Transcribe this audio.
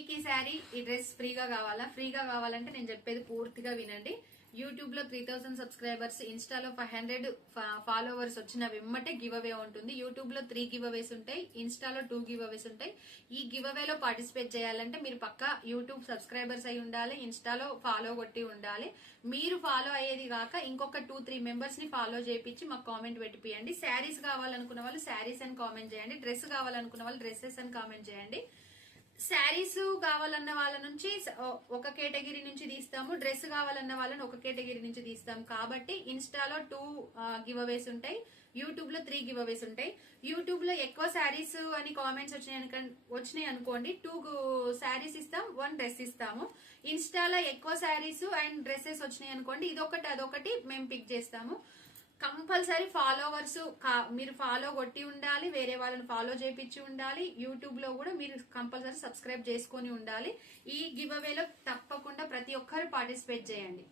మీకు ఈ శారీ ఈ డ్రెస్ ఫ్రీగా కావాలంటే నేను చెప్పేది పూర్తిగా వినండి. యూట్యూబ్ లో 3000 సబ్స్క్రైబర్స్, ఇన్స్టాలో 500 ఫాలోవర్స్ వచ్చిన వెమ్మటే గివ్ అవే ఉంటుంది. యూట్యూబ్ లో 3 గివ్ అవేస్ ఉంటాయి, ఇన్స్టాలో 2 గివ్ అవేస్ ఉంటాయి. ఈ గివ్ అవేలో పార్టిసిపేట్ చేయాలంటే మీరు పక్కా యూట్యూబ్ సబ్స్క్రైబర్స్ అయి ఉండాలి, ఇన్స్టాలో ఫాలో కొట్టి ఉండాలి. మీరు ఫాలో అయ్యేది కాక ఇంకొక 2-3 మెంబర్స్ ని ఫాలో చేయించి మాకు కామెంట్ పెట్టిపియండి. శారీస్ కావాలనుకున్న వాళ్ళు శారీస్ అని కామెంట్ చేయండి, డ్రెస్ కావాలనుకున్న వాళ్ళు డ్రెస్సెస్ అని కామెంట్ చేయండి. శారీస్ కావాలన్న వాళ్ళ నుంచి ఒక కేటగిరీ నుంచి తీస్తాము, డ్రెస్ కావాలన్న వాళ్ళని ఒక కేటగిరీ నుంచి తీస్తాము. కాబట్టి ఇన్స్టాలో 2 గివ్ అవేస్ ఉంటాయి, యూట్యూబ్ లో 3 గివ్ అవేస్ ఉంటాయి. యూట్యూబ్ లో ఎక్కువ శారీస్ అని కామెంట్స్ వచ్చినాయి అనుకోండి, 2 శారీస్ ఇస్తాం, 1 డ్రెస్ ఇస్తాము. ఇన్స్టాలో ఎక్కువ శారీస్ అండ్ డ్రెస్సెస్ వచ్చినాయి అనుకోండి, ఇదొకటి అదొకటి మేము పిక్ చేస్తాము. కంపల్సరీ ఫాలోవర్స్ మీరు ఫాలో కొట్టి ఉండాలి, వేరే వాళ్ళని ఫాలో చేయించి ఉండాలి. యూట్యూబ్ లో కూడా మీరు కంపల్సరీ సబ్స్క్రైబ్ చేసుకొని ఉండాలి. ఈ గివ్ అవేలో తప్పకుండా ప్రతి ఒక్కరు పార్టిసిపేట్ చేయండి.